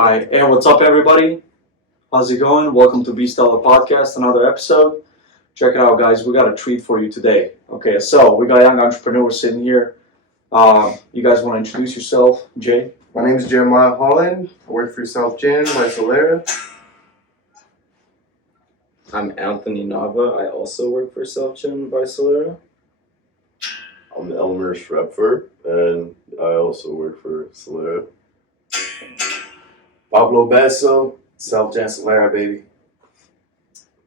Hi, hey, what's up, everybody? How's it going? Welcome to Be Stellar Podcast, another episode. Check it out, guys. We got a treat for you today. Okay, so we got young entrepreneurs sitting here. You guys want to introduce yourself, Jay? My name is Jeremiah Holland. I work for Self-Gen by Solera. I'm Anthony Nava. I also work for Self-Gen by Solera. I'm Elmer Schrepfer, and I also work for Solera. Pablo, Obese, Self-Gen Solera, baby.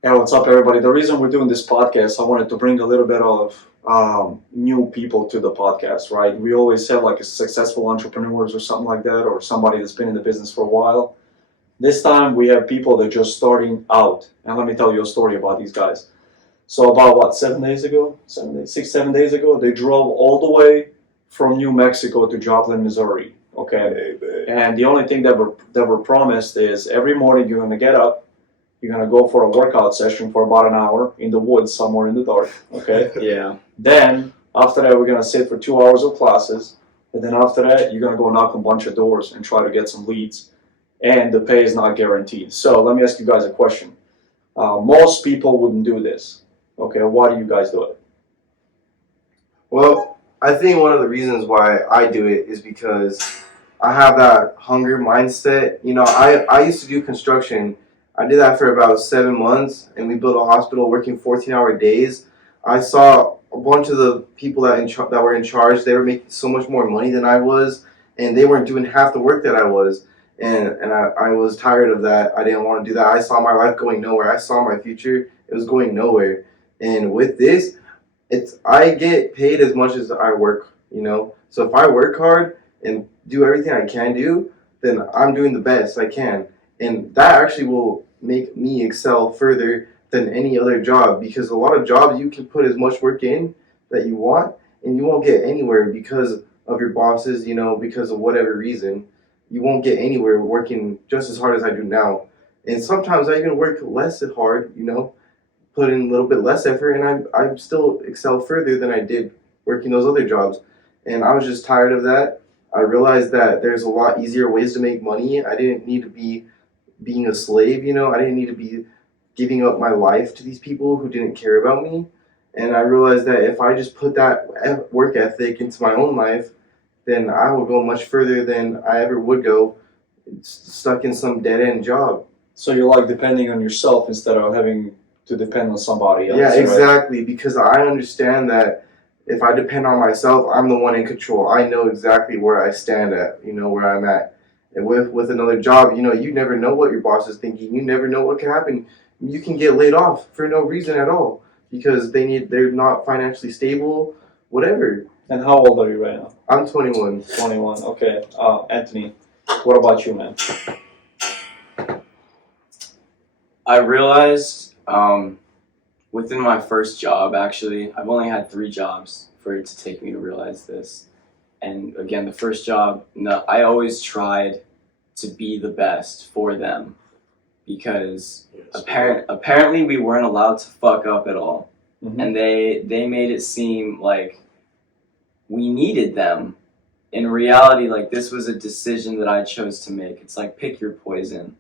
Hey, what's up, everybody? The reason we're doing this podcast, I wanted to bring a little bit of new people to the podcast, right? We always have like a successful entrepreneurs or something like that, or somebody that's been in the business for a while. This time we have people that are just starting out. And let me tell you a story about these guys. So about 7 days ago, 7 days ago, they drove all the way from New Mexico to Joplin, Missouri. Okay. And the only thing that were promised is every morning you're gonna get up, you're gonna go for a workout session for about an hour in the woods somewhere in the dark. Okay. Yeah. Then after that we're gonna sit for 2 hours of classes, and then after that you're gonna go knock on a bunch of doors and try to get some leads. And the pay is not guaranteed. So let me ask you guys a question. Most people wouldn't do this. Okay, why do you guys do it? Well, I think one of the reasons why I do it is because I have that hunger mindset. You know, I used to do construction. I did that for about 7 months, and we built a hospital working 14-hour days. I saw a bunch of the people that were in charge. They were making so much more money than I was, and they weren't doing half the work that I was. And I was tired of that. I didn't want to do that. I saw my life going nowhere. I saw my future. It was going nowhere. And with this, I get paid as much as I work, you know. So if I work hard and do everything I can do, then I'm doing the best I can. And that actually will make me excel further than any other job, because a lot of jobs you can put as much work in that you want and you won't get anywhere because of your bosses, you know, because of whatever reason. You won't get anywhere working just as hard as I do now. And sometimes I even work less hard, you know, put in a little bit less effort, and I still excel further than I did working those other jobs. And I was just tired of that. I realized that there's a lot easier ways to make money. I didn't need to be being a slave, you know. I didn't need to be giving up my life to these people who didn't care about me. And I realized that if I just put that work ethic into my own life, then I will go much further than I ever would go stuck in some dead-end job. So you're like depending on yourself instead of having to depend on somebody else. Yeah, exactly. Right? Because I understand that if I depend on myself, I'm the one in control. I know exactly where I stand at, you know, where I'm at. And with another job, you know, you never know what your boss is thinking. You never know what can happen. You can get laid off for no reason at all because they're not financially stable, whatever. And how old are you right now? I'm 21. 21, okay. Anthony, what about you, man? I realized within my first job, actually, I've only had 3 jobs for it to take me to realize this. And again, the first job, I always tried to be the best for them because apparently we weren't allowed to fuck up at all. Mm-hmm. And they made it seem like we needed them. In reality, like, this was a decision that I chose to make. It's like, pick your poison.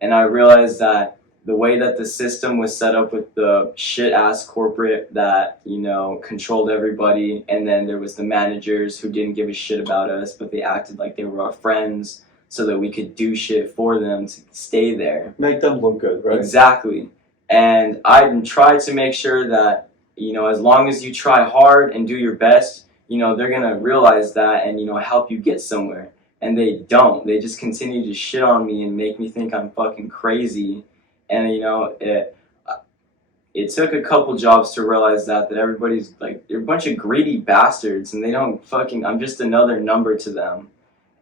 And I realized that the way that the system was set up with the shit-ass corporate that, you know, controlled everybody, and then there was the managers who didn't give a shit about us, but they acted like they were our friends so that we could do shit for them to stay there. Make them look good, right? Exactly. And I tried to make sure that, you know, as long as you try hard and do your best, you know, they're going to realize that and, you know, help you get somewhere. And they don't. They just continue to shit on me and make me think I'm fucking crazy. And, you know, it took a couple jobs to realize that everybody's, like, they're a bunch of greedy bastards and they don't I'm just another number to them.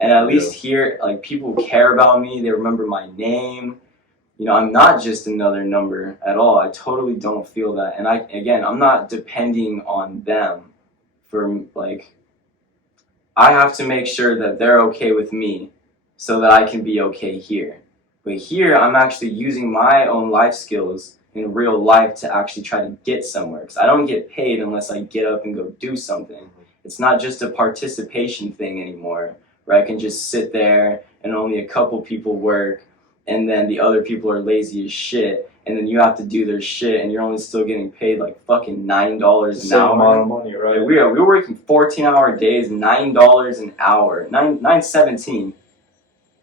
And at least here, like, people care about me. They remember my name. You know, I'm not just another number at all. I totally don't feel that. And I'm not depending on them. Like, I have to make sure that they're okay with me so that I can be okay here. But here, I'm actually using my own life skills in real life to actually try to get somewhere. Because I don't get paid unless I get up and go do something. It's not just a participation thing anymore, where I can just sit there and only a couple people work, and then the other people are lazy as shit, and then you have to do their shit, and you're only still getting paid like fucking $9 an Same amount hour. of money, right? Like, we're working 14-hour days, $9 an hour, $9.17.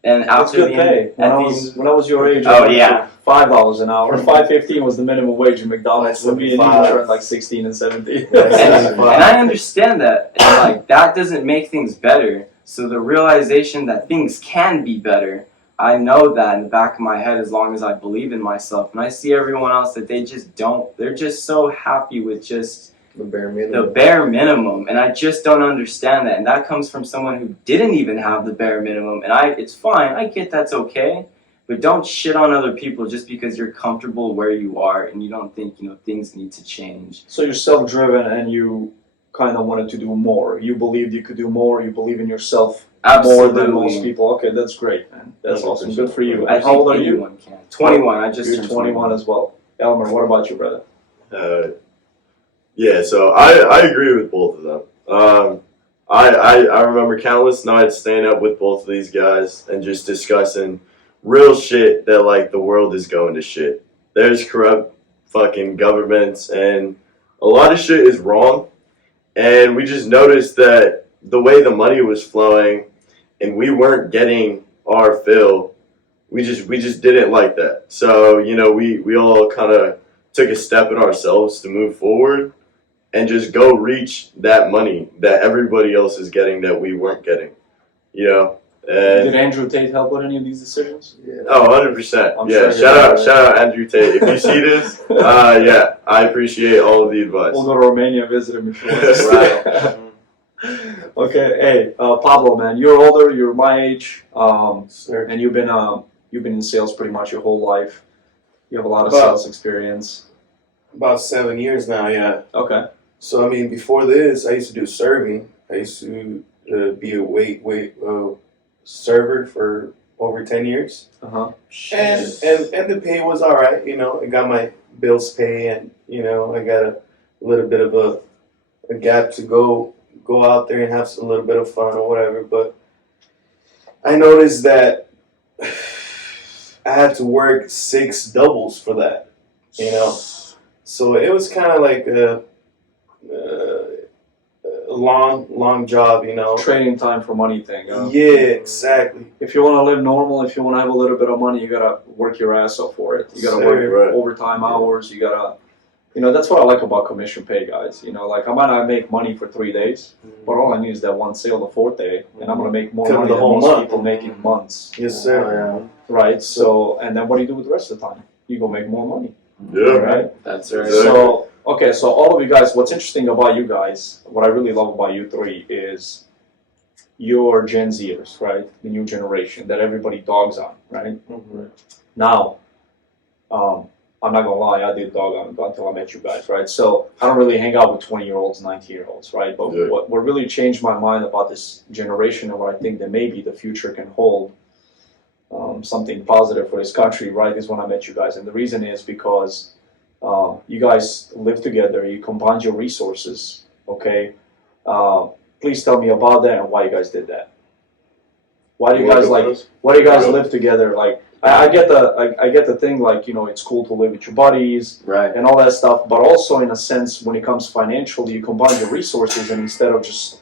And That's after good the pay. end, When at I the was your age, Oh, I worked yeah. for $5 an hour. $5.15 was the minimum wage in McDonald's. So me and you $5. were at like 16 and 17. and I understand that, and like that doesn't make things better. So the realization that things can be better, I know that in the back of my head as long as I believe in myself. And I see everyone else that they just don't. They're just so happy with just The bare the minimum. bare minimum, and I just don't understand that. And that comes from someone who didn't even have the bare minimum. And it's fine. I get that's okay. But don't shit on other people just because you're comfortable where you are and you don't think, things need to change. So you're self-driven and you kind of wanted to do more. You believed you could do more. You believe in yourself more than most people. Okay, that's great, man. That's awesome. Good for you. I And think how old are you? anyone can. 21. I just You're turned 21 as well. Elmer, what about you, brother? Yeah, so I agree with both of them. I remember countless nights staying up with both of these guys and just discussing real shit that like the world is going to shit. There's corrupt fucking governments and a lot of shit is wrong. And we just noticed that the way the money was flowing and we weren't getting our fill, we just didn't like that. So, we all kind of took a step in ourselves to move forward and just go reach that money that everybody else is getting that we weren't getting, Did And Andrew Tate help with any of these decisions? Yeah. oh, 100%. I'm Yeah, sure shout out Andrew Tate. If you see this, yeah, I appreciate all of the advice. We'll go to Romania and visit him if you want to style. Okay, hey, Pablo, man, you're older, you're my age, and you've been in sales pretty much your whole life. You have a lot of sales experience. About 7 years now, yeah. Okay. So, I mean, before this, I used to do serving. I used to be a wait server for over 10 years. Uh-huh. And the pay was all right, I got my bills paid, and, I got a little bit of a gap to go out there and have a little bit of fun or whatever. But I noticed that I had to work 6 doubles for that, So it was kind of like a long job, Trading time for money thing. Yeah, exactly. If you want to live normal, if you want to have a little bit of money, you gotta work your ass off for it. You gotta work Right. overtime hours. You gotta, that's what I like about commission pay, guys. Like I might not make money for 3 days, but all I need is that one sale the 4th day, and I'm gonna make more Cover money the than whole most month. people make in months. Yes, sir. Right. So, and then what do you do with the rest of the time? You go make more money. Yeah. Right. That's right. So, okay, so all of you guys, what's interesting about you guys, what I really love about you three is you're Gen Zers, right? The new generation that everybody dogs on, right? Mm-hmm. Now, I'm not gonna lie, I did dog on until I met you guys, right? So I don't really hang out with 20-year-olds, 19-year-olds, right? But Yeah. what really changed my mind about this generation and what I think that maybe the future can hold something positive for this country, right, is when I met you guys. And the reason is because you guys live together, you combined your resources, okay? Please tell me about that and why you guys did that. Why do you guys live together? Like, I get the thing, like, it's cool to live with your buddies Right. and all that stuff, but also in a sense, when it comes financially, you combine your resources, and instead of just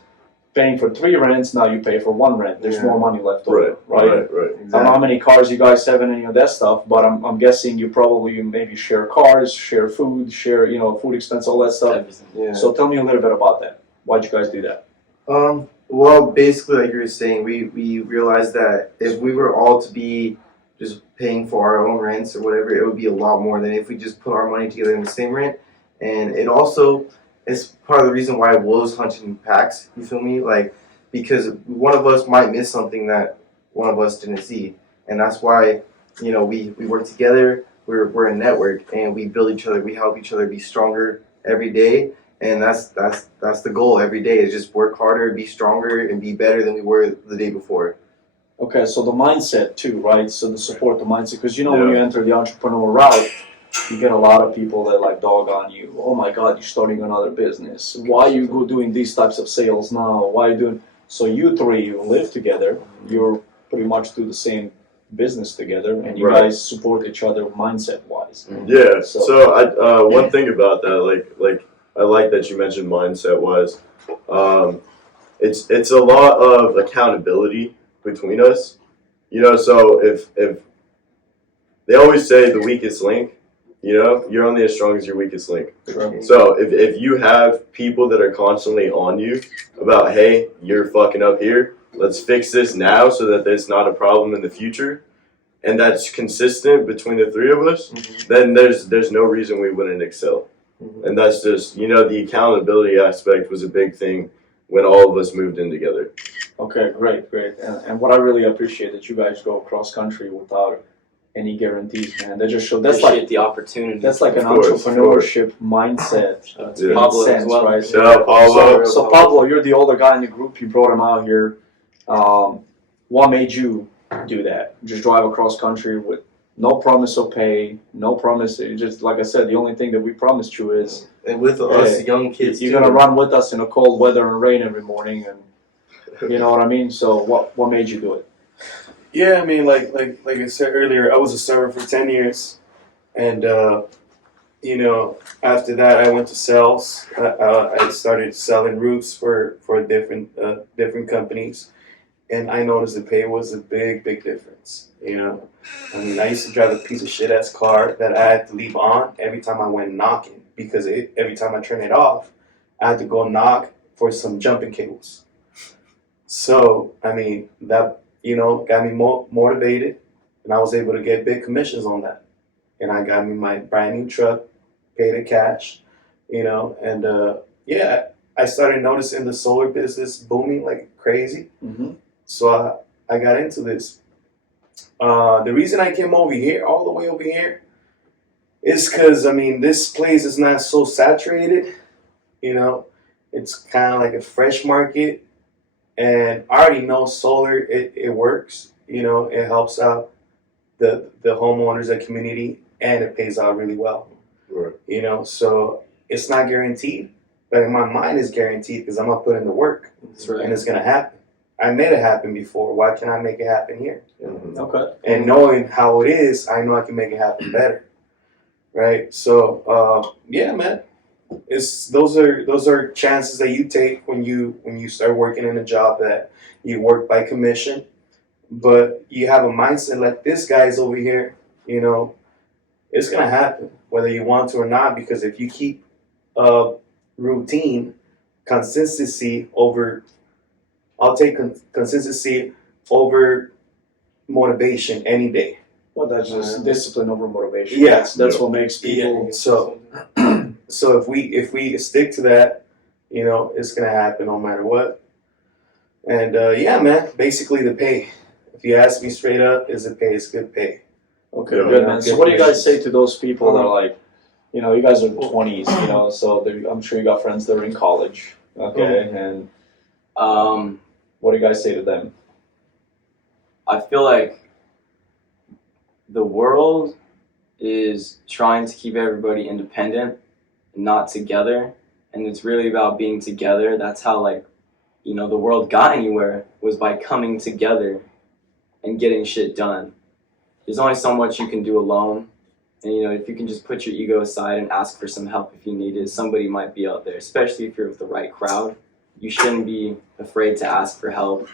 paying for 3 rents, now you pay for 1 rent. There's more money left over, right? Right. I don't know how many cars you guys have and any of that stuff, but I'm guessing you probably maybe share cars, share food, share food expense, all that stuff. Everything. Yeah. So tell me a little bit about that. Why'd you guys do that? Well, basically, like you were saying, we realized that if we were all to be just paying for our own rents or whatever, it would be a lot more than if we just put our money together in the same rent. And it also is part of the reason why I was hunting in packs, you feel me? Like, because one of us might miss something that one of us didn't see. And that's why, we work together, we're a network, and we build each other, we help each other be stronger every day. And that's the goal every day, is just work harder, be stronger, and be better than we were the day before. Okay, so the mindset too, right? So to support the mindset, because when you enter the entrepreneur route, you get a lot of people that like dog on you. Oh my God, you're starting another business. Why are you doing these types of sales now? Why are you doing? So you three live together. You're pretty much do the same business together, and you Right. guys support each other mindset wise. Yeah. So- So I one thing about that, like I like that you mentioned mindset wise. It's a lot of accountability between us. You know, so if they always say the weakest link, you know, you're only as strong as your weakest link. Sure. So if you have people that are constantly on you about, hey, you're fucking up here, let's fix this now so that there's not a problem in the future, and that's consistent between the three of us, then there's no reason we wouldn't excel. And that's just, you know, the accountability aspect was a big thing when all of us moved in together. Okay, great. And what I really appreciate that you guys go cross country without any guarantees, man. That just shows Appreciate the opportunity. that's like an Of course, entrepreneurship mindset. Yeah. Pablo sense, as well. right? Shout out Pablo. So Pablo, you're the older guy in the group. You brought him out here. What made you do that? Just drive across country with no promise of pay, no promise. It's just like I said, the only thing that we promised you is And with us young kids, you're too. gonna run with us in the cold weather and rain every morning, and you know what I mean. So what made you do it? Yeah, I mean, like I said earlier, I was a server for 10 years, and you know, after that, I went to sales. I started selling roofs for different companies, and I noticed the pay was a big difference. You know, I mean, I used to drive a piece of shit ass car that I had to leave on every time I went knocking because every time I turned it off, I had to go knock for some jumping cables. So I mean that, you know, got me motivated, and I was able to get big commissions on that. And I got me my brand new truck, paid it cash, you know, and yeah, I started noticing the solar business booming like crazy. Mm-hmm. So I got into this. The reason I came over here, all the way over here, is because, I mean, this place is not so saturated, you know, it's kind of like a fresh market. And I already know solar, it works, you know, it helps out the homeowners, the community, and it pays out really well. Right. You know, so it's not guaranteed, but in my mind it's guaranteed because I'm gonna put in the work, That's right. and it's gonna happen. I made it happen before. Why can't I make it happen here? Okay. And knowing how it is, I know I can make it happen better, right? So yeah, man, it's those are chances that you take when you start working in a job that you work by commission, but you have a mindset like this guy's over here. You know, it's gonna happen whether you want to or not, because if you keep routine, consistency over, I'll take consistency over motivation any day. Well, that's just discipline over motivation. Yeah. That's what makes people. Yeah. So if we stick to that, you know, it's gonna happen no matter what. And yeah, man, basically the pay. If you ask me straight up, is it pay? It's good pay. Okay, Yeah. good, man. So what do you guys Good say to those people that are like, you know, you guys are 20s, you know, so I'm sure you got friends that are in college, okay, and what do you guys say to them? I feel like the world is trying to keep everybody independent and not together, and it's really about being together. That's how, like, you know, the world got anywhere, was by coming together and getting shit done. There's only so much you can do alone, and you know, if you can just put your ego aside and ask for some help if you need it, somebody might be out there, especially if you're with the right crowd. You shouldn't be afraid to ask for help,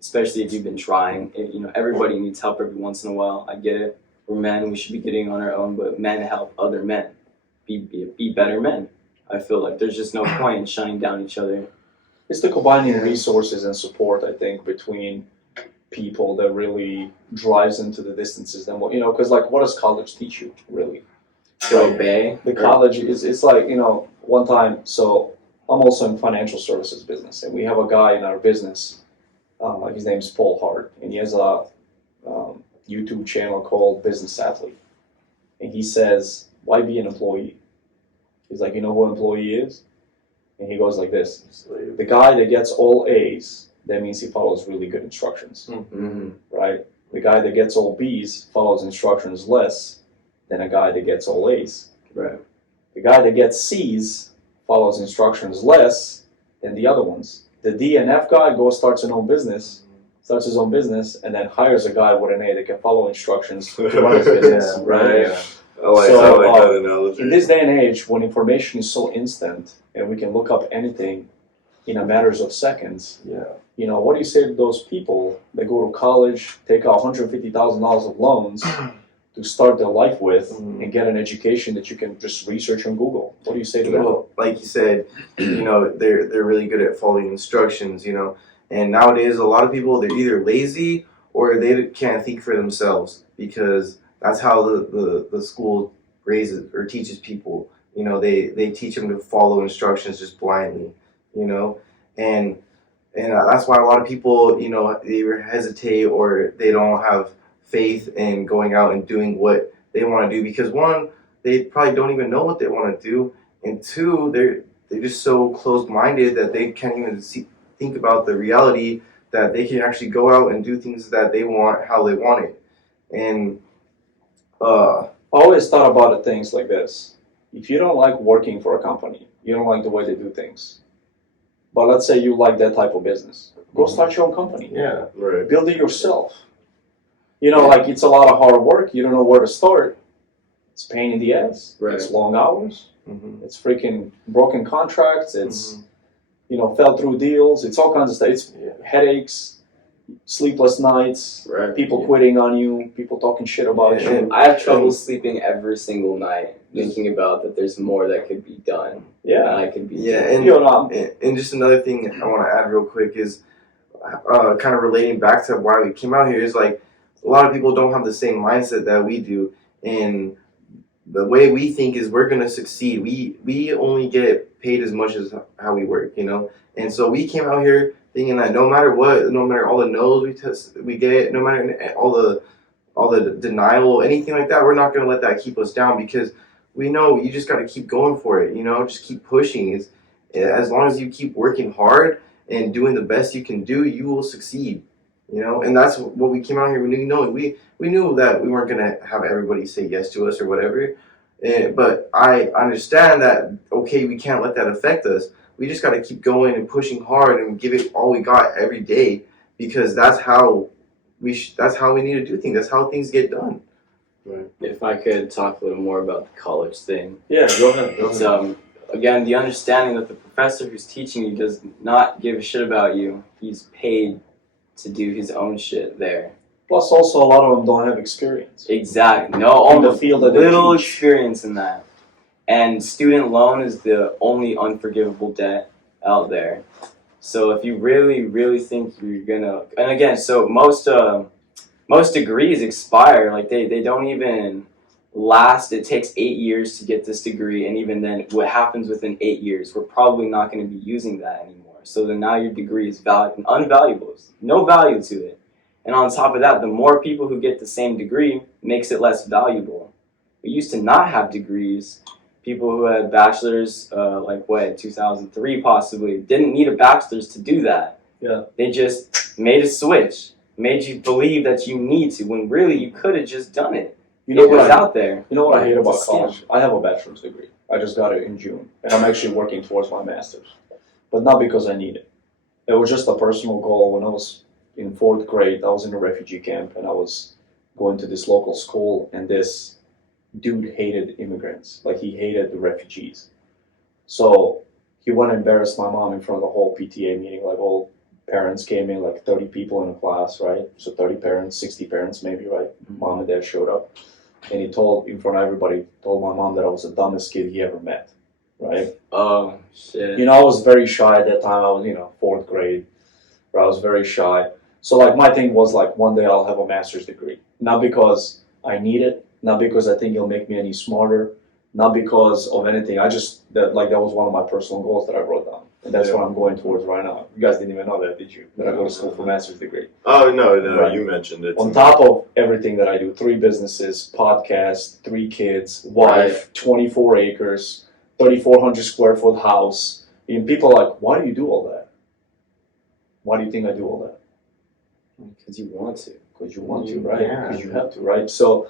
especially if you've been trying. You know, everybody needs help every once in a while. I get it. We're men. We should be getting on our own, but men help other men be better men. I feel like there's just no point in shutting down each other. It's the combining resources and support, I think, between people that really drives into the distances. And, you know, because, like, what does college teach you, really? To obey. The college is, it's like, you know, one time, so I'm also in financial services business, and we have a guy in our business, his name's Paul Hart, and he has a YouTube channel called Business Athlete. And he says, why be an employee? He's like, you know who an employee is? And he goes like this, the guy that gets all A's, that means he follows really good instructions, Mm-hmm. right? The guy that gets all B's follows instructions less than a guy that gets all A's. Right. The guy that gets C's follows instructions less than the other ones. The D and F guy goes starts his own business, and then hires a guy with an A that can follow instructions to run his business. Yeah, right? yeah. I like that analogy. In this day and age, when information is so instant and we can look up anything in a matters of seconds, what do you say to those people that go to college, take out $150,000 of loans to start their life with, and get an education that you can just research on Google? What do you say to them? Well, like you said, they're really good at following instructions, and nowadays a lot of people, they're either lazy or they can't think for themselves, because that's how the school raises or teaches people. They teach them to follow instructions just blindly, and that's why a lot of people, they either hesitate or they don't have faith in going out and doing what they want to do, because one, they probably don't even know what they want to do, and two, they're just so closed-minded that they can't even think about the reality that they can actually go out and do things that they want, how they want it. And I always thought about things like this. If you don't like working for a company, you don't like the way they do things, but let's say you like that type of business, go start your own company. yeah, Right. Build it yourself. Like it's a lot of hard work. You don't know where to start. It's a pain in the ass. Right. It's long hours. mm-hmm. It's freaking broken contracts. It's fell through deals. It's all kinds of stuff. It's headaches, sleepless nights, Right. people quitting on you, people talking shit about Yeah. you. I have trouble sleeping every single night, thinking about that there's more that could be done. Yeah. And I could be Yeah, doing. and just another thing I want to add real quick is kind of relating back to why we came out here is like a lot of people don't have the same mindset that we do, and the way we think is we're gonna succeed. We only get paid as much as how we work, and so we came out here thinking that no matter what, no matter all the no's we get, no matter all the denial, anything like that, we're not gonna let that keep us down, because we know you just got to keep going for it, just keep pushing. As long as you keep working hard and doing the best you can do, you will succeed, and that's what we came out here. We knew that we weren't going to have everybody say yes to us or whatever, but I understand that, okay, we can't let that affect us. We just got to keep going and pushing hard and give it all we got every day, because that's how we need to do things. That's how things get done. If I could talk a little more about the college thing. Yeah, go ahead. It's again, the understanding that the professor who's teaching you does not give a shit about you. He's paid to do his own shit there. Plus, also, a lot of them don't have experience. Exactly. No, In the field that they little teach. experience in that. And student loan is the only unforgivable debt out there. So if you really, really think you're gonna, and again, so most degrees expire. Like they don't even last. It takes 8 years to get this degree, and even then, what happens within 8 years, we're probably not going to be using that anymore. So then now your degree is unvaluable. There's no value to it. And on top of that, the more people who get the same degree makes it less valuable. We used to not have degrees. People who had bachelors, 2003 possibly, didn't need a bachelor's to do that. Yeah. They just made a switch, made you believe that you need to, when really you could have just done it. It was out there. You know what I hate about It's a scam. college? I have a bachelor's degree. I just got it in June, and I'm actually working towards my master's, but not because I need it. It was just a personal goal. When I was in 4th grade, I was in a refugee camp, and I was going to this local school, and this dude hated immigrants. Like, he hated the refugees. So he went and embarrassed my mom in front of the whole PTA meeting. Like, all parents came in, like 30 people in a class, right? So 30 parents, 60 parents maybe, right? Mom and dad showed up. And he told, in front of everybody, told my mom that I was the dumbest kid he ever met, right? Oh, shit. I was very shy at that time. I was, 4th grade, where I was very shy. So, like, my thing was, like, one day I'll have a master's degree. Not because I need it, not because I think it'll make me any smarter, not because of anything. That was one of my personal goals that I wrote down. And that's what I'm going towards right now. You guys didn't even know that, did you? That I go to school for a master's degree. Oh, no, Right. You mentioned it. On top of everything that I do, 3 businesses, podcast, 3 kids, wife, 24 acres, 3,400 square foot house. And people are like, why do you do all that? Why do you think I do all that? Because you want to. Because you want to, right? Yeah. Because you have to, right? So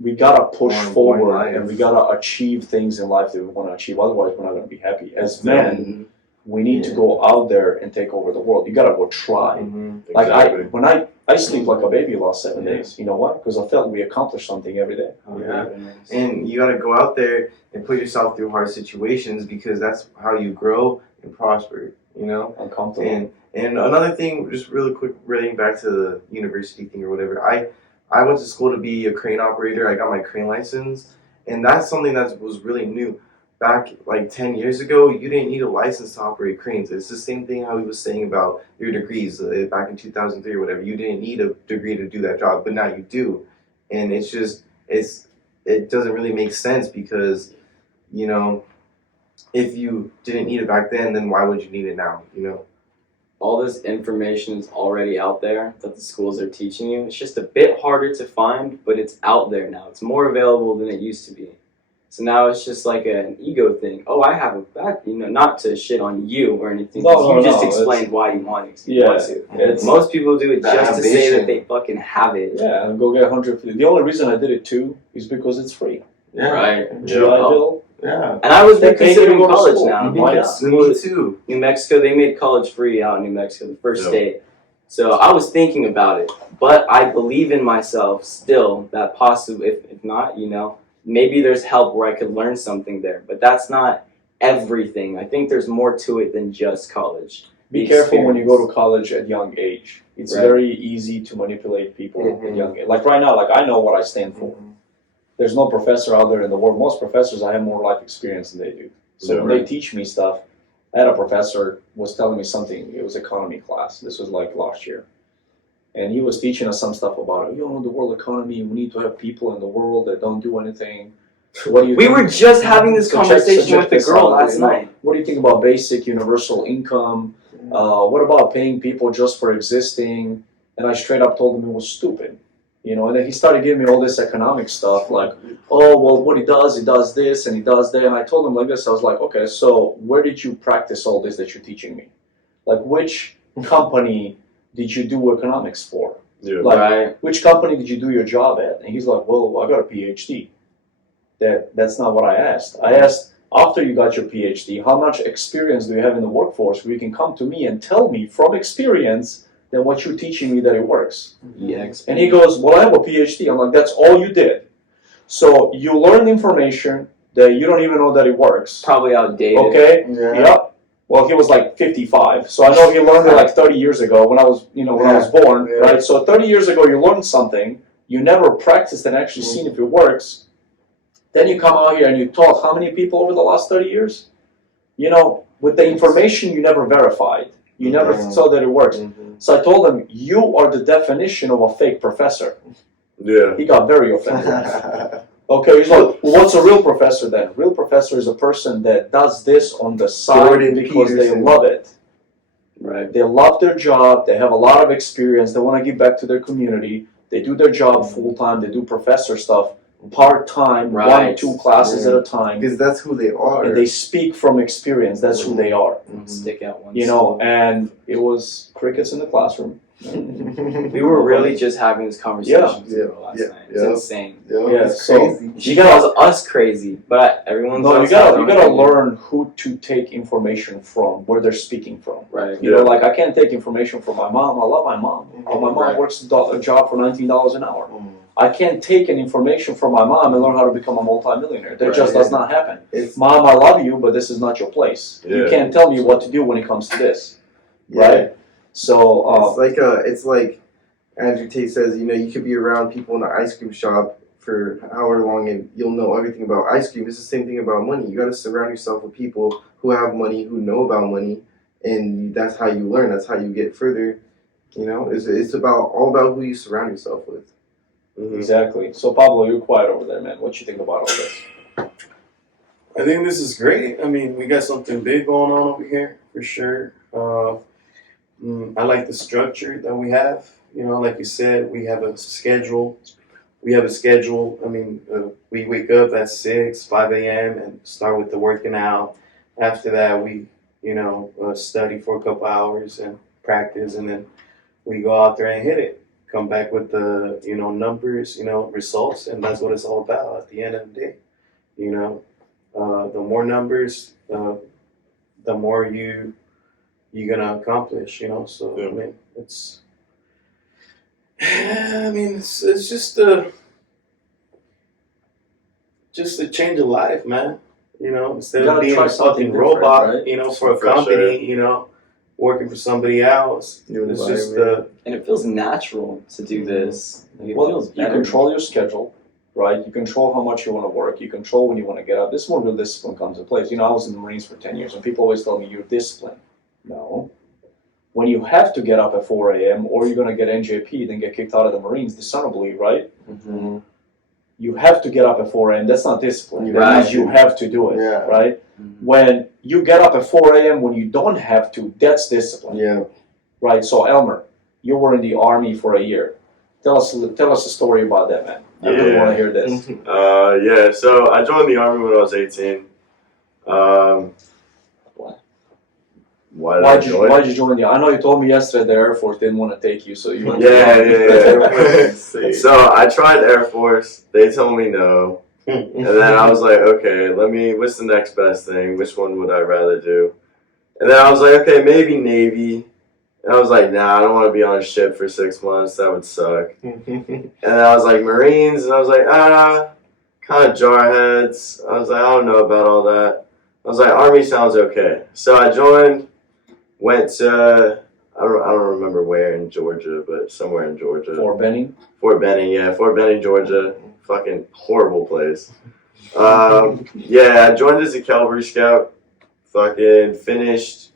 we gotta push More forward, life. and we gotta achieve things in life that we want to achieve. Otherwise, we're not gonna be happy. As men, We need to go out there and take over the world. You gotta go try. Like Exactly. when I sleep like a baby last 7 days. You know why? Because I felt we accomplished something every day. Yeah. And you got to go out there and put yourself through hard situations because that's how you grow and prosper, you know? Uncomfortable. And another thing, just really quick, relating back to the university thing or whatever, I went to school to be a crane operator. I got my crane license, and that's something that was really new. Back like 10 years ago, you didn't need a license to operate cranes. It's the same thing how he was saying about your degrees back in 2003 or whatever. You didn't need a degree to do that job, but now you do. And it's just, it doesn't really make sense because, you know, if you didn't need it back then why would you need it now, you know? All this information is already out there that the schools are teaching you. It's just a bit harder to find, but it's out there now. It's more available than it used to be. So now it's just like an ego thing. Oh, I have that, you know, not to shit on you or anything. You just explained why you want to. Most people do it just to say that they fucking have it. Yeah, and go get 100. The only reason I did it too is because it's free. Yeah. Right. GI Bill. Yeah. And I was They pay you to reconsidering go to college school. now. Yeah. Me too. New Mexico, they made college free out in New Mexico, the first Yeah. state. So I was thinking about it, but I believe in myself still that possibly, if not, you know, maybe there's help where I could learn something there. But that's not everything. I think there's more to it than just college. Be careful when you go to college at young age. It's Right. very easy to manipulate people at young age. Like right now, like I know what I stand for. There's no professor out there in the world. Most professors, I have more life experience than they do. So when they teach me stuff, I had a professor was telling me something. It was economy class. This was like last year. And he was teaching us some stuff about, you know, the world economy. We need to have people in the world that don't do anything. What do you We think? were just having this So check conversation with the this girl out, last you know. night. What do you think about basic universal income? What about paying people just for existing? And I straight up told him it was stupid. You know, and then he started giving me all this economic stuff like, oh, well, what he does this and he does that. And I told him like this, I was like, okay, so where did you practice all this that you're teaching me? Like, which company did you do economics for? Yeah. Like, Right. which company did you do your job at? And he's like, well, I got a PhD. That's not what I asked. I asked, after you got your PhD, how much experience do you have in the workforce where you can come to me and tell me from experience that what you're teaching me that it works? And he goes, well, I have a PhD. I'm like, that's all you did. So you learn information that you don't even know that it works. Probably outdated. Okay? Yeah. Yep. Well, he was like 55. So I know he learned it like 30 years ago when I was, you know, when I was born, right? So 30 years ago you learned something, you never practiced and actually seen if it works. Then you come out here and you taught how many people over the last 30 years? You know, with the information you never verified. You never saw that it works. So I told him, you are the definition of a fake professor. Yeah. He got very offended. Okay, he's like, well, what's a real professor then? A real professor is a person that does this on the side Jordan because they Peterson. love it. Right. They love their job, they have a lot of experience, they want to give back to their community, they do their job full time, they do professor stuff part time, Right. 1-2 classes at a time, Because that's who they are. and they speak from experience, that's who they are. Stick out one. You know, and it was crickets in the classroom. We were really just having this conversation last night. It's insane. Yeah, it's so crazy. She calls us crazy, but everyone's No, you else has their gotta own opinion. learn who to take information from, where they're speaking from. Right. You know, like I can't take information from my mom. I love my mom. But my mom works a job for $19 an hour. I can't take any information from my mom and learn how to become a multimillionaire. That just does not happen. It's Mom, I love you, but this is not your place. You Yeah. can't tell me what to do when it comes to this, right? So, it's like Andrew Tate says, you know, you could be around people in an ice cream shop for however long and you'll know everything about ice cream. It's the same thing about money. You got to surround yourself with people who have money, who know about money, and that's how you learn. That's how you get further. You know, it's all about who you surround yourself with. exactly. So, Pablo, you're quiet over there, man. What you think about all this? I think this is great. I mean, we got something big going on over here for sure. I like the structure that we have. You know, like you said, we have a schedule. I mean, we wake up at 5 a.m. and start with the working out. After that, we, study for a couple hours and practice, and then we go out there and hit it. Come back with the, numbers, results, and that's what it's all about at the end of the day. The more numbers, the more you're gonna accomplish. You know, so Yeah. I mean, it's just a change of life, man. You know, instead You of gotta being try a something fucking different, robot, right? you know, Some for a fresh company, air. you know, working for somebody else. New It's just environment. And it feels natural to do this. Like, it Well, feels you better. control your schedule, right? You control how much you want to work. You control when you want to get up. This is where real discipline comes into place. You know, I was in the Marines for 10 years, and people always tell me, you're disciplined. No. When you have to get up at 4 a.m. or you're going to get NJP, then get kicked out of the Marines, dishonorably, right? Mm-hmm. You have to get up at 4 a.m. That's not discipline. Right. That means you have to do it, Yeah. right? Mhm. When you get up at 4 a.m. when you don't have to, that's discipline. Yeah. Right, so Elmer, you were in the Army for a year. Tell us a story about that, man. I really Yeah. want to hear this. Yeah, so I joined the Army when I was 18. Why did I join? Why'd you join the? I know you told me yesterday the Air Force didn't want to take you, so you went. Yeah. So I tried Air Force. They told me no. And then I was like, okay, what's the next best thing? Which one would I rather do? And then I was like, okay, maybe Navy. And I was like, nah, I don't want to be on a ship for 6 months. That would suck. And then I was like, Marines. And I was like, kind of jarheads. I was like, I don't know about all that. I was like, Army sounds okay. So I joined, went to, I don't remember where in Georgia, but somewhere in Georgia. For Benning. Fort Benning, Georgia. Fucking horrible place. I joined as a cavalry scout. Fucking finished.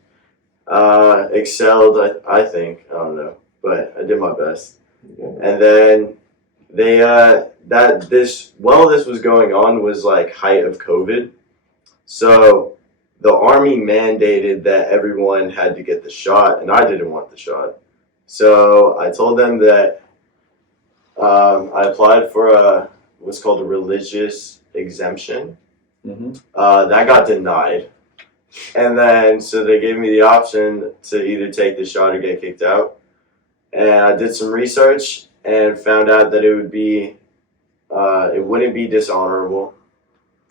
Excelled, I think. I don't know, but I did my best. And then they this was going on was like height of COVID, so the Army mandated that everyone had to get the shot, and I didn't want the shot. So I told them that I applied for what's called a religious exemption. Mm-hmm. That got denied. And then, so they gave me the option to either take the shot or get kicked out. And I did some research and found out that it wouldn't be dishonorable.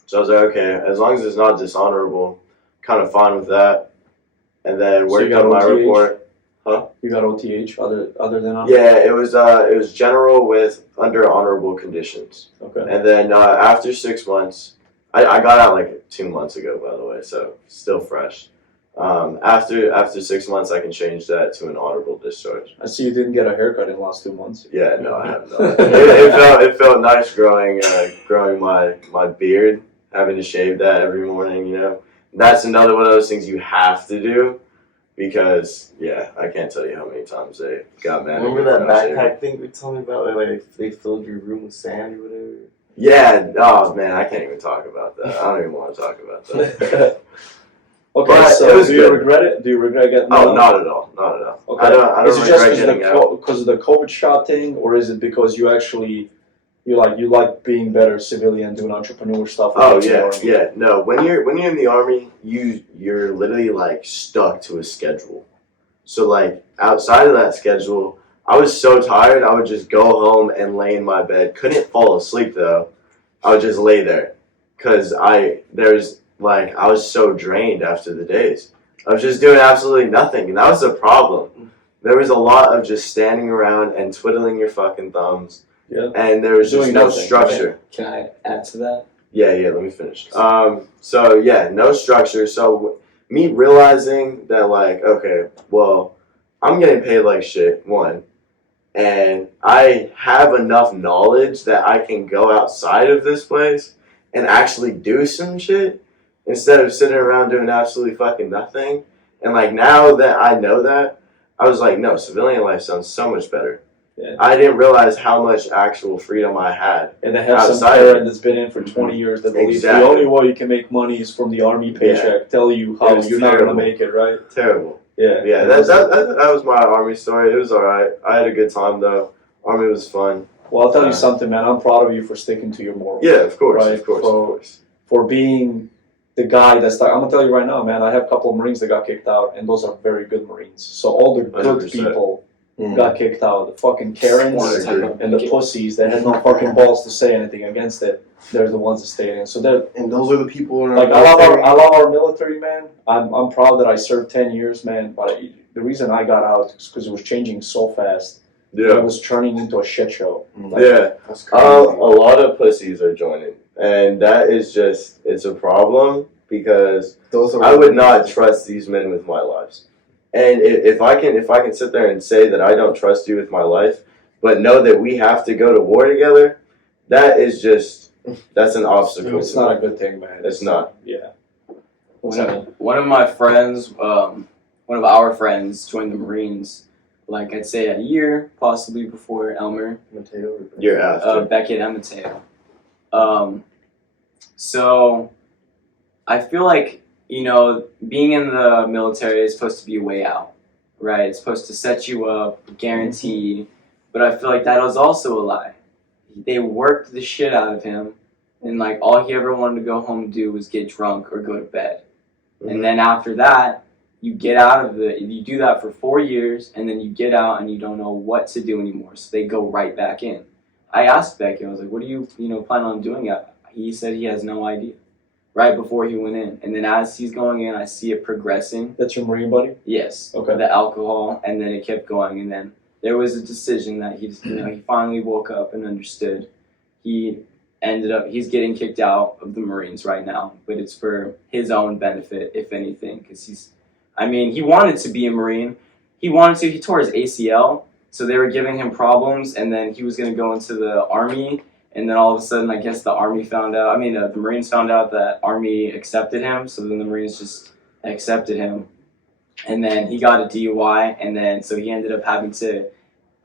So I was like, okay, as long as it's not dishonorable, kind of fine with that. And then So you worked got on my OTH? report. You got OTH other than honor? Yeah, it was general with under honorable conditions. Okay. And then after 6 months, I got out like 2 months ago, by the way, so still fresh. After 6 months, I can change that to an honorable discharge. I see you didn't get a haircut in the last 2 months. Yeah, no, I have not. it felt nice growing my beard, having to shave that every morning. You know, that's another one of those things you have to do because I can't tell you how many times they got mad. Remember at me that for not shaving. backpack thing we told me about? Like they filled your room with sand or whatever. Yeah. Oh man, I can't even talk about that. I don't even want to talk about that. Okay, But so it was do you good. regret it? Do you regret getting Oh, out? not at all. Not at all. Okay. I don't Is it just regret getting out. because of the COVID shot thing, or is it because you actually you like being better civilian, doing entrepreneur stuff? Oh with the yeah, Army? yeah. No, when you're in the Army, you're literally like stuck to a schedule. So like outside of that schedule, I was so tired I would just go home and lay in my bed. Couldn't fall asleep though. I would just lay there because I was so drained after the days. I was just doing absolutely nothing, and that was the problem. There was a lot of just standing around and twiddling your fucking thumbs. Yeah. And there was just Doing no nothing, structure. Can I add to that? Yeah, let me finish. No structure. So me realizing that like, okay, well, I'm getting paid like shit, one, and I have enough knowledge that I can go outside of this place and actually do some shit instead of sitting around doing absolutely fucking nothing. And like now that I know that, I was like, no, civilian life sounds so much better. Yeah. I didn't realize how much actual freedom I had. And they have some Outside. parent that's been in for 20 years that believes the Exactly. only way you can make money is from the Army paycheck. Tell you how It was you're not going to terrible. make it, right? Terrible. Yeah. Yeah, that was my Army story. It was alright. I had a good time though. Army was fun. Well, I'll tell you something, man. I'm proud of you for sticking to your morals. Yeah, of course, Right, of course, so- of course. For being the guy that's like, I'm going to tell you right now, man, I have a couple of Marines that got kicked out, and those are very good Marines. So all the good 100%. people got kicked out. The fucking Karens and the pussies that had no fucking balls to say anything against it. They're the ones that stayed in. So they're And those are the people who are like, I love our military, man. I'm proud that I served 10 years, man. But the reason I got out is because it was changing so fast. Yeah. It was turning into a shit show. That's crazy. A lot of pussies are joining, and that is just, it's a problem because Those are I would not trust these men with my lives. And if I can sit there and say that I don't trust you with my life, but know that we have to go to war together, that is just, that's an obstacle. It's not a good thing, man. It's not. Yeah. One of my friends, one of our friends joined the Marines, like I'd say a year possibly before Elmer. You're after. Beckett and Mateo. So I feel like, being in the military is supposed to be a way out, right? It's supposed to set you up, guaranteed. But I feel like that was also a lie. They worked the shit out of him, and like all he ever wanted to go home and do was get drunk or go to bed. And then after that, you get out of you do that for 4 years, and then you get out and you don't know what to do anymore. So they go right back in. I asked Becky, I was like, what do you plan on doing? He said he has no idea. Right before he went in. And then as he's going in, I see it progressing. That's your Marine buddy? Yes. Okay. The alcohol, and then it kept going. And then there was a decision that he finally woke up and understood. He's getting kicked out of the Marines right now, but it's for his own benefit, if anything, because he wanted to be a Marine. He tore his ACL, so they were giving him problems, and then he was going to go into the Army, and then all of a sudden, I guess the Marines found out that Army accepted him, so then the Marines just accepted him, and then he got a DUI, and then so he ended up having to,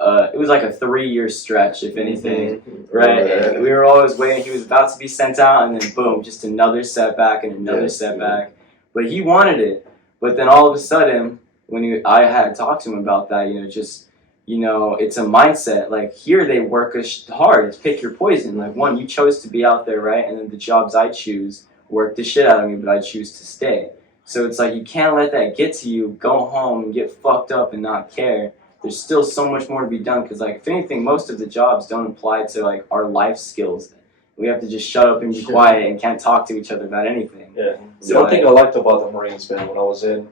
it was like a 3-year stretch, if anything, right? And we were always waiting. He was about to be sent out, and then boom, just another setback and another setback. But he wanted it. But then all of a sudden, when I had talked to him about that, it's a mindset. Like here, they work hard. It's pick your poison. Like one, you chose to be out there, right? And then the jobs I choose work the shit out of me, but I choose to stay. So it's like you can't let that get to you. Go home and get fucked up and not care. There's still so much more to be done because, like, if anything, most of the jobs don't apply to like our life skills. We have to just shut up and be quiet and can't talk to each other about anything. Yeah. So One thing I liked about the Marines, man, when I was in,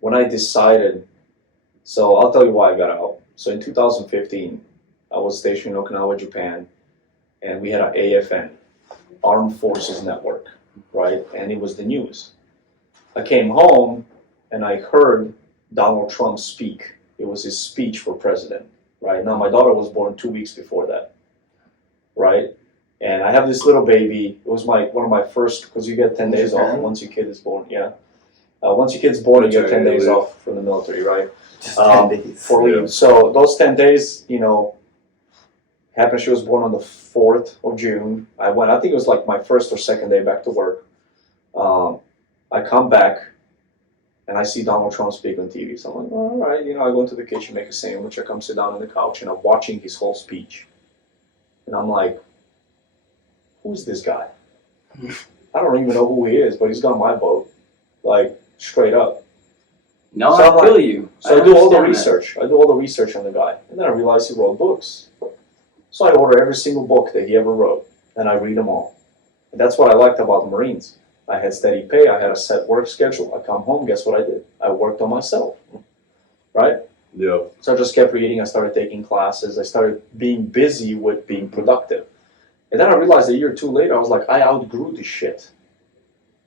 when I decided, so I'll tell you why I got out. So in 2015, I was stationed in Okinawa, Japan, and we had an AFN, Armed Forces Network, right? And it was the news. I came home and I heard Donald Trump speak. It was his speech for president, right? Now, my daughter was born 2 weeks before that, right? And I have this little baby. It was one of my first, because you get 10 days off once your kid is born, yeah. Once your kid's born, you get 10 days off from the military, right? Just 10 days. For leave. So those 10 days, happened she was born on the 4th of June. I think it was like my first or second day back to work. I come back and I see Donald Trump speak on TV. So I'm like, all right, I go into the kitchen, make a sandwich, I come sit down on the couch and I'm watching his whole speech. And I'm like, who's this guy? I don't even know who he is, but he's got my vote. Like, straight up. No, So I feel you. So I do all the understand research. I do all the research on the guy. And then I realize he wrote books. So I order every single book that he ever wrote. And I read them all. And that's what I liked about the Marines. I had steady pay. I had a set work schedule. I come home, guess what I did? I worked on myself. Right? Yeah. So I just kept reading. I started taking classes. I started being busy with being productive. And then I realized a year or two later, I was like, I outgrew this shit.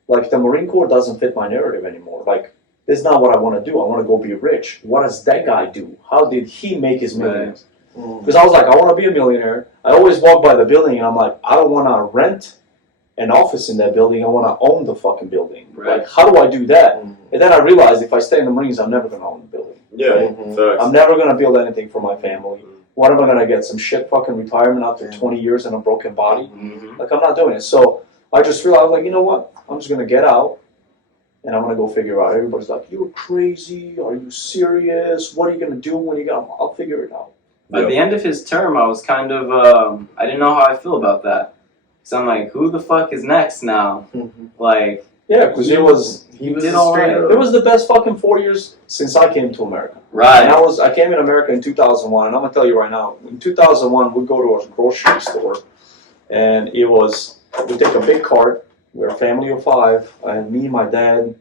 Like, the Marine Corps doesn't fit my narrative anymore. Like, this is not what I want to do. I want to go be rich. What does that guy do? How did he make his millions? Because I was like, I want to be a millionaire. I always walk by the building and I'm like, I don't want to rent an office in that building. I want to own the fucking building. Right. Like, how do I do that? And then I realized if I stay in the Marines, I'm never going to own the building. Yeah. Facts. I'm never going to build anything for my family. What am I going to get? Some shit fucking retirement after 20 years and a broken body? Like, I'm not doing it. So I just realized, like, you know what? I'm just going to get out and I'm going to go figure out. Everybody's like, you're crazy. Are you serious? What are you going to do when you get out? I'll figure it out. At the end of his term, I was kind of, I didn't know how I feel about that. So I'm like, who the fuck is next now? Like, Yeah, because He was did a all straight right. up. It was the best fucking 4 years since I came to America. And Right. I came in America in 2001, and I'm gonna tell you right now, in 2001 we go to a grocery store, and it was we take a big cart. We're a family of 5, and me, my dad,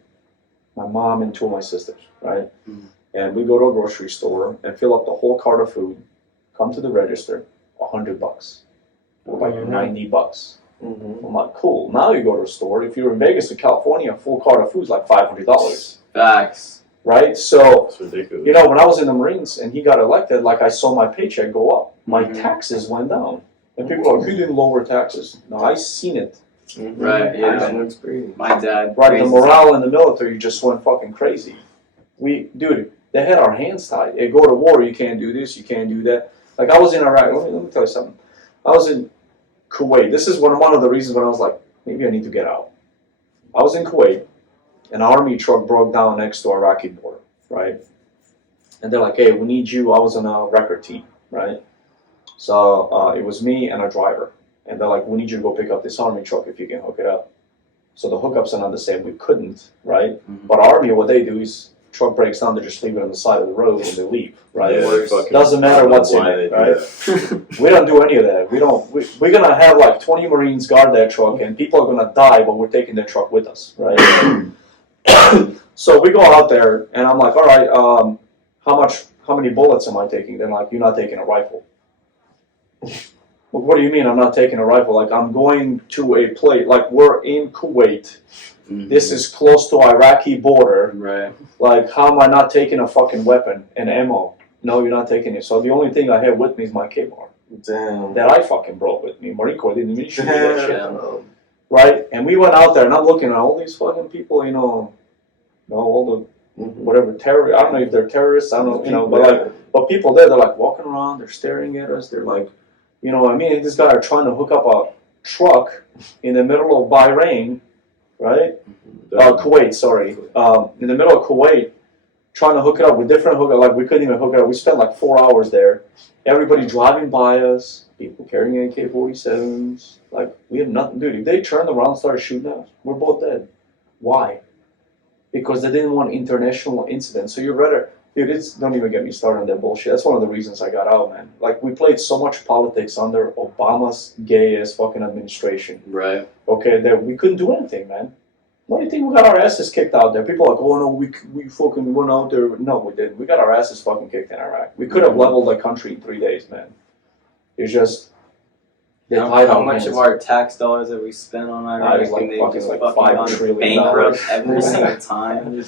my mom, and 2 of my sisters, right? Mhm. And we go to a grocery store and fill up the whole cart of food. Come to the register, $100, or like Mhm. $90. Mm-hmm. I'm like, cool. Now you go to a store. If you're in Vegas or California, a full cart of food is like $500, Facts. right? So, It's ridiculous. you know, when I was in the Marines and he got elected, like I saw my paycheck go up. My Mhm. taxes went down. And people are like, you didn't lower taxes. No, I seen it. Right, yeah. Action experience. My dad. Right, the raises- morale in the military just went fucking crazy. Dude, they had our hands tied. They go to war, you can't do this, you can't do that. Like I was in Iraq. Let me tell you something. I was in Kuwait. This is one of the reasons when I was like, maybe I need to get out. I was in Kuwait. An army truck broke down next to Iraqi border, right? And they're like, hey, we need you. I was on a record team, right? So it was me and a driver. And they're like, we need you to go pick up this army truck if you can hook it up. So the hookups are not the same. We couldn't, right? Mhm. But Army, what they do is truck breaks down, they just leave it on the side of the road and they leave, right? Yeah, they fucking- Doesn't matter what's in why it, they do right? that. We don't do any of that. We're gonna have like 20 Marines guard that truck, and people are gonna die, but we're taking their truck with us, right? So we go out there, and I'm like, all right, how many bullets am I taking? They're like, you're not taking a rifle. Well, what do you mean I'm not taking a rifle? Like I'm going to a place, like we're in Kuwait. Mhm. This is close to Iraqi border. Right. Like, how am I not taking a fucking weapon and ammo? No, you're not taking it. So the only thing I have with me is my K-bar Damn. that I fucking brought with me. Marine Corps didn't even shoot me that shit. Damn. Right? And we went out there, and I'm looking at all these fucking people, you know all the whatever terror. I don't know if they're terrorists. I don't know, but people there, they're like walking around, they're staring at us. They're like, you know, I mean, this guy are trying to hook up a truck in the middle of Bahrain, right? Kuwait, sorry. In the middle of Kuwait, trying to hook it up with different hookup. Like we couldn't even hook it up. We spent like 4 hours there. Everybody driving by us. People carrying AK-47s. Like we have nothing, dude. If they turned around and started shooting us, we're both dead. Why? Because they didn't want international incidents. So you'd rather, dude. Don't even get me started on that bullshit. That's one of the reasons I got out, man. Like we played so much politics under Obama's gay ass fucking administration. Right. Okay, that we couldn't do anything, man. Why do you think we got our asses kicked out there? People are like, oh no, we fucking went out there. No, we didn't. We got our asses fucking kicked in Iraq. We could have leveled the country in 3 days, man. It's just they tied How our much hands. of our tax dollars that we spent on Iraq? it's like and they fucking just like fucking $5 gone trillion. bankrupt every single time.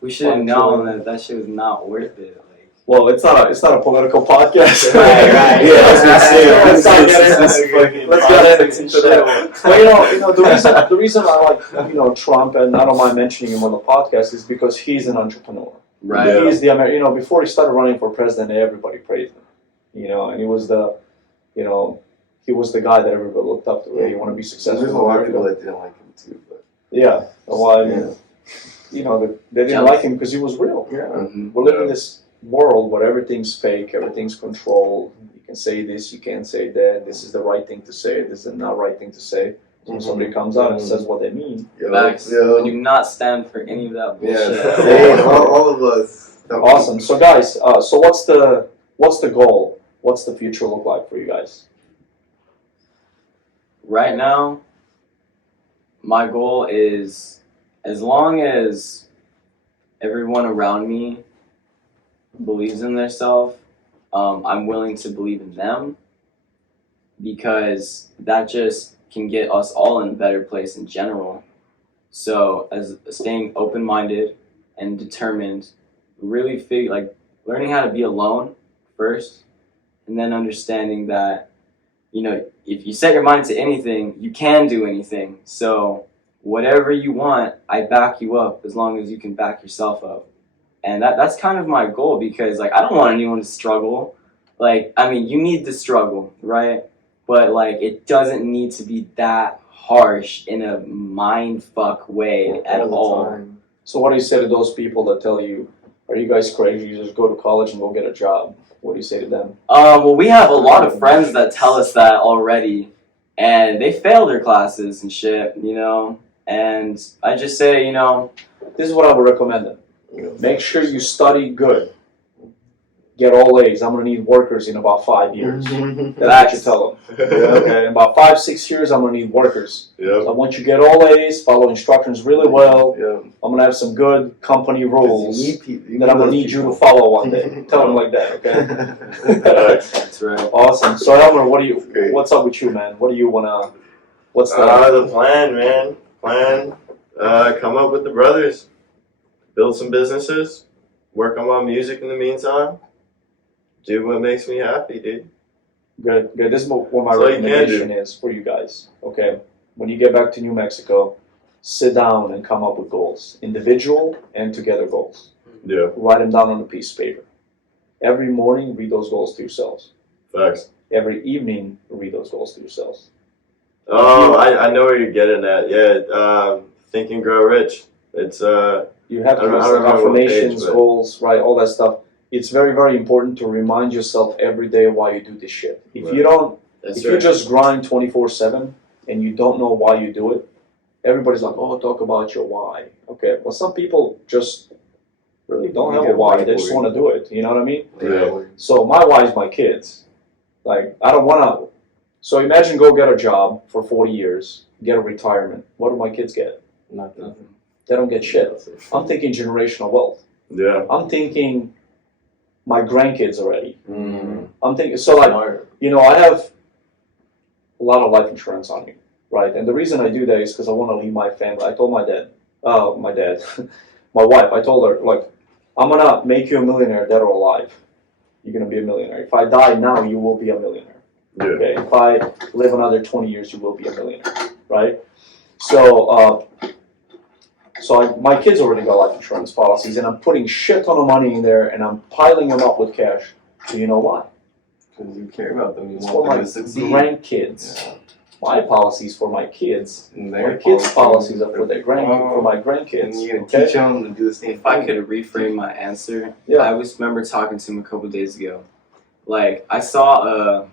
We should have $5 known trillion. that shit was not worth it. Like, Well, it's not a political podcast. Right, right. Yeah, I was gonna say, Let's let's not get get into into this fucking let's get politics into that. Well, you know, the reason I like Trump, and I don't mind mentioning him on the podcast, is because he's an entrepreneur. right. He's the before he started running for president, everybody praised him. You know, and he was the guy that everybody looked up to. Hey, you want to be successful? There's a lot of people that didn't like him too, but Yeah, well, yeah. you know, they didn't Jealous. like him because he was real. Yeah. Mhm. We're living in this world where everything's fake, everything's controlled. You can say this, you can't say that. This is the right thing to say. This is the not right thing to say. So when somebody comes out and says what they mean. Facts. I do not stand for any of that bullshit. Yeah. all of us. Awesome. So guys, so what's the goal? What's the future look like for you guys? Right now, my goal is, as long as everyone around me believes in themselves, I'm willing to believe in them, because that just can get us all in a better place in general. So, as staying open-minded and determined, really learning how to be alone first, and then understanding that, you know, if you set your mind to anything, you can do anything. So whatever you want, I back you up as long as you can back yourself up. And that's kind of my goal, because like I don't want anyone to struggle. Like, I mean, you need to struggle, right? But like it doesn't need to be that harsh in a mind fuck way at all. So what do you say to those people that tell you, are you guys crazy? You just go to college and go get a job. What do you say to them? Well, we have a lot of friends that tell us that already, and they fail their classes and shit, you know. And I just say, you know, this is what I would recommend them. Make sure you study good. Get all A's. I'm going to need workers in about 5 years. That's what you tell them. Okay, in about 5-6 years, I'm going to need workers. Yep. So once you get all A's, follow instructions really well. Yeah. I'm going to have some good company rules You need that I'm going to need you to follow one day. Tell them like that, okay? That's right. Awesome. So Elmer, Great. what's up with you, man? What do you want to, what's the... The plan, man. Come up with the brothers. Build some businesses. Work on my music in the meantime. Do what makes me happy, dude. Good. This is what my That's all you can recommendation is for you guys. Okay, when you get back to New Mexico, sit down and come up with goals, individual and together goals. Yeah, Write them down on a piece of paper. Every morning, read those goals to yourselves. facts. Every evening, read those goals to yourselves. Oh, I know where you're getting at. Yeah, Think and Grow Rich. It's You have I don't to remember what affirmations, page, but- goals, right? All that stuff. It's very, very important to remind yourself every day why you do this shit. If Right. you don't, That's if you right. just grind 24/7 and you don't know why you do it, everybody's like, "Oh, talk about your why." Okay, well, some people just really don't have a why. They just want to do it. You know what I mean? Yeah. So my why is my kids. Like, I don't want to. So imagine go get a job for 40 years, get a retirement. What do my kids get? Nothing. They don't get shit. I'm thinking generational wealth. yeah. I'm thinking my grandkids already. Mm. I'm thinking, so like, you know, I have a lot of life insurance on me, right? And the reason I do that is because I want to leave my family. I told my dad, my wife, I told her, like, I'm going to make you a millionaire, dead or alive. You're going to be a millionaire. If I die now, you will be a millionaire. Yeah. Okay? If I live another 20 years, you will be a millionaire, right? So, my kids already got life insurance policies, and I'm putting shit ton of money in there, and I'm piling them up with cash. Do you know why? Because you care about them. You It's want for them my to succeed. grandkids. Yeah. My policies for my kids. And My their kids' policies are for their for my And grandkids. you Okay? teach them to do the same If I thing. could reframe my answer, Yeah. I was remember talking to him a couple days ago. Like, I saw a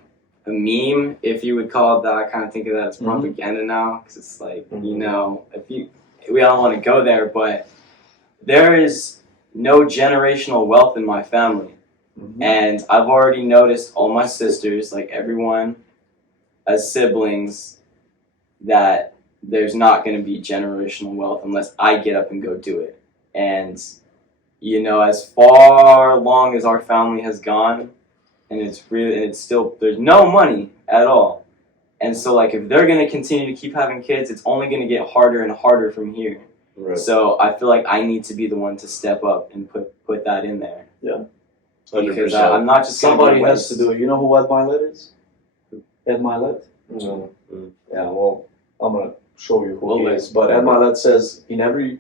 meme, if you would call it that. I kind of think of that as Mhm. propaganda now, because it's like, you Mhm. know, we don't want to go there, but there is no generational wealth in my family. Mhm. And I've already noticed all my sisters, like everyone as siblings, that there's not going to be generational wealth unless I get up and go do it. And, you know, as far along as our family has gone, and it's still, there's no money at all. And so, like, if they're going to continue to keep having kids, it's only going to get harder and harder from here. Right. So I feel like I need to be the one to step up and put that in there. 100%. Because I'm not just gonna Somebody be has to do it. You know who Ed Milet is? Ed Milet? No. Yeah, well, I'm going to show you who he Well, is. But Ed Milet says in every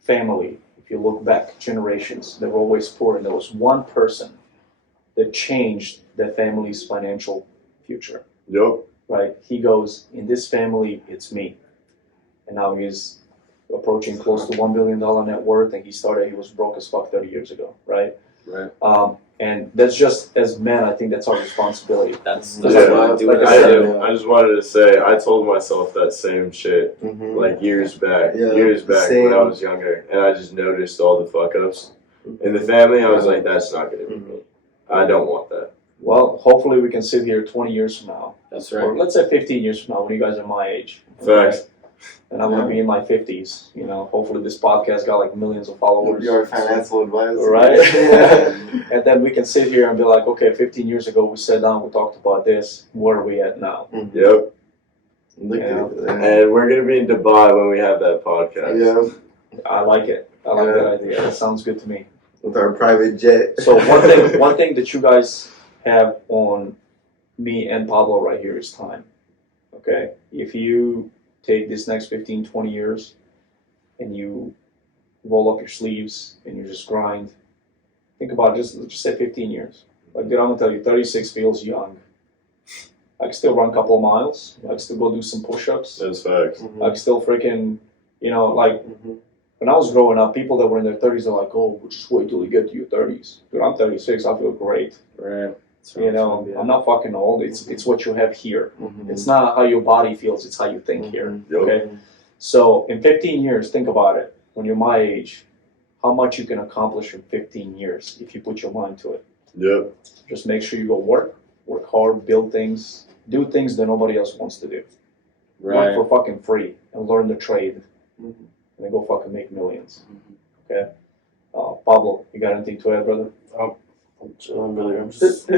family, if you look back generations, they were always poor, and there was one person that changed their family's financial future. Yup. Right? He goes, in this family, it's me. And now he's approaching close to $1 billion net worth, and he was broke as fuck 30 years ago, right? Right. And that's just, as men, I think that's our responsibility. That's Yeah. why I do Like what I I said, do. I just wanted to say, I told myself that same shit Mm-hmm. like years back same. when I was younger, and I just noticed all the fuck ups in the family. I was like, that's not gonna be me. I don't want that. Well, hopefully we can sit here 20 years from now, That's or right. let's say 15 years from now when you guys are my age. Facts. And I'm going to be in my 50s. You know, hopefully this podcast got like millions of followers. You're a financial advisor. Right? And then we can sit here and be like, okay, 15 years ago we sat down, we talked about this. Where are we at now? Yep. Look Yeah. at it. And we're gonna be in Dubai when we have that podcast. Yeah. I like it. I like Yeah. that idea. That sounds good to me. With our private jet. So one thing that you guys have on me and Pablo right here is time. Okay? If you take this next 15, 20 years and you roll up your sleeves and you just grind, think about it, just say 15 years. Like, dude, I'm gonna tell you, 36 feels young. I can still run a couple of miles. I can still go do some push-ups. That's facts. I can still freaking, you know, like, Mhm. when I was growing up, people that were in their 30s are like, oh, just wait till you get to your 30s. Dude, I'm 36. I feel great. Right. You know, I'm not fucking old. It's what you have here. Mhm. It's not how your body feels. It's how you think here. Mhm. Yup. Okay. So in 15 years, think about it. when you're my age, how much you can accomplish in 15 years if you put your mind to it. Yep. Just make sure you go work hard, build things, do things that nobody else wants to do. Right. Work for fucking free and learn the trade, Mhm. and then go fucking make millions. Okay, Pablo, you got anything to add, brother? I'm chilling, brother. I'm just.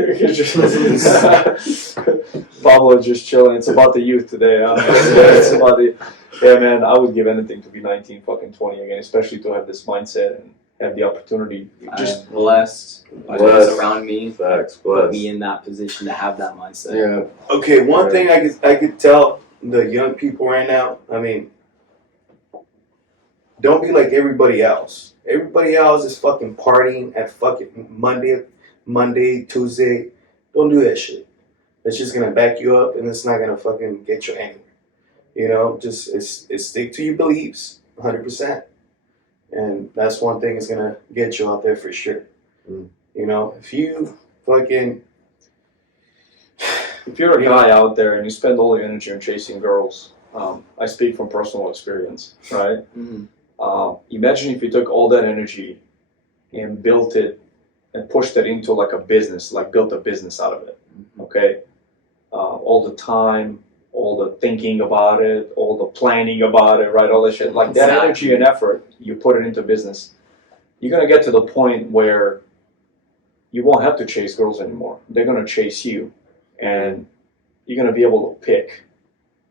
Pablo just chilling. It's about the youth today. Huh? It's about the. Yeah, man. I would give anything to be 19, fucking 20 again, especially to have this mindset and have the opportunity. Just I'm blessed by those around me. Facts. Put Bless. me in that position to have that mindset. Yeah. Okay, one thing I could tell the young people right now. I mean, don't be like everybody else. Everybody else is fucking partying at fucking Monday, Tuesday. Don't do that shit. It's just gonna back you up, and it's not gonna fucking get you anywhere. You know, just it's stick to your beliefs, 100%, and that's one thing that's gonna get you out there for sure. Mm. You know, if you fucking if you're a guy out there and you spend all your energy on chasing girls, I speak from personal experience, right? Mm-hmm. Imagine if you took all that energy and built it and pushed it into like a business, like built a business out of it. Okay, all the time, all the thinking about it, all the planning about it, right? All that shit, like that energy and effort, you put it into business. You're gonna get to the point where you won't have to chase girls anymore. They're gonna chase you, and you're gonna be able to pick.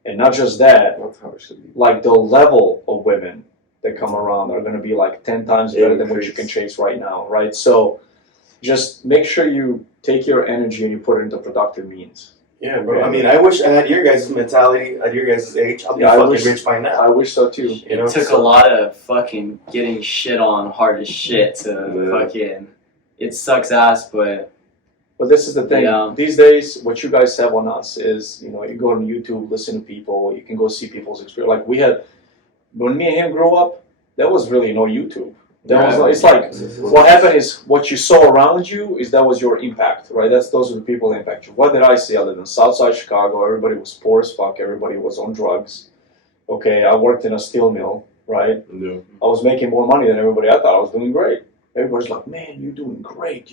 And not just that, That's how it should be. like the level of women that come around are gonna be like 10 times better than what you can chase right now, right? So just make sure you take your energy and you put it into productive means. yeah, bro. I mean, I wish I had your guys' mentality at your guys' age. I'll be fucking rich by now. I wish so too. You know, It took a lot of fucking getting shit on hard as shit to fucking. It sucks ass, but this is the thing. Yeah. These days, what you guys have on us is, you know, you go on YouTube, listen to people, you can go see people's experience. Like we had, when me and him grew up, there was really no YouTube. It's like, what happened is what you saw around you is that was your impact, right? Those are the people that impact you. What did I see? I lived in Southside Chicago. Everybody was poor as fuck. Everybody was on drugs. Okay, I worked in a steel mill, right? Yeah. I was making more money than everybody. I thought I was doing great. Everybody's like, man, you're doing great,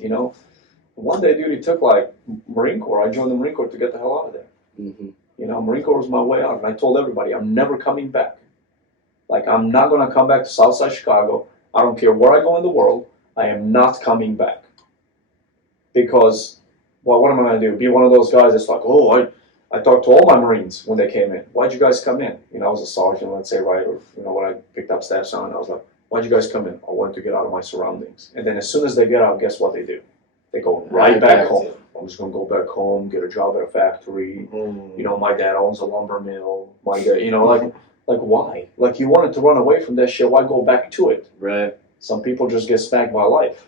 you know? One day, dude, it took like Marine Corps. I joined the Marine Corps to get the hell out of there. mm-hmm. You know, Marine Corps was my way out. And I told everybody, I'm never coming back. Like, I'm not going to come back to Southside Chicago. I don't care where I go in the world. I am not coming back. Because, well, what am I going to do? Be one of those guys that's like, oh, I talked to all my Marines when they came in. Why'd you guys come in? You know, I was a sergeant, let's say, right? Or, you know, when I picked up staff sergeant, I was like, why'd you guys come in? I wanted to get out of my surroundings. And then as soon as they get out, guess what they do? They go right back home. I'm just going to go back home, get a job at a factory. You know, my dad owns a lumber mill. My dad, you know, like why? Like you wanted to run away from that shit. Why go back to it? Right. Some people just get smacked by life.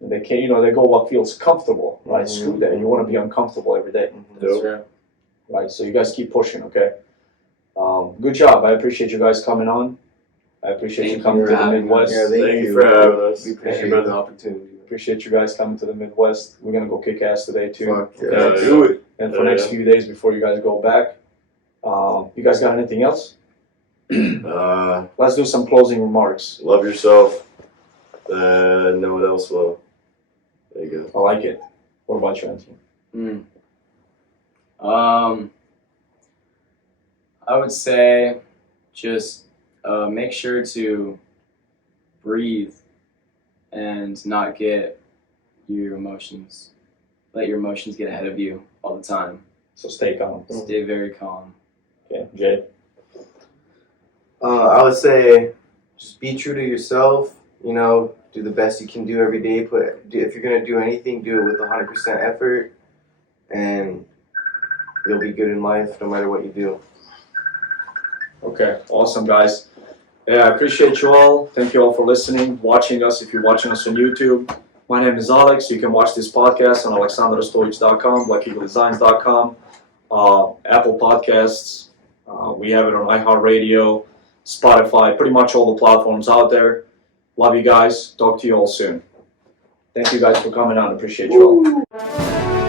And they can't, you know, they go what feels comfortable, right? Screw that. You want to be uncomfortable every day, That's right. right? So you guys keep pushing, okay? Good job. I appreciate you guys coming on. I appreciate Thank you coming you to for the having Midwest. Yeah, Thank you for having us. We appreciate Hey, the opportunity. Appreciate you guys coming to the Midwest. We're gonna go kick ass today too. Fuck yeah. Okay? Do it. And for the next few days before you guys go back, you guys got anything else? Let's do some closing remarks. Love yourself. No one else will. There you go. I like it. What about you, Anthony? I would say just make sure to breathe and not get your emotions. Let your emotions get ahead of you all the time. So stay calm. Stay very calm. Okay, Jay. I would say just be true to yourself. You know, do the best you can do every day. If you're gonna do anything, do it with 100% effort, and you'll be good in life no matter what you do. Okay, awesome, guys. Yeah, I appreciate you all. Thank you all for listening, watching us. If you're watching us on YouTube, my name is Alex. You can watch this podcast on alexanderostojic.com, blackeagledesigns.com, Apple Podcasts. We have it on iHeartRadio, Spotify, pretty much all the platforms out there. Love you guys. Talk to you all soon. Thank you guys for coming on. Appreciate you all.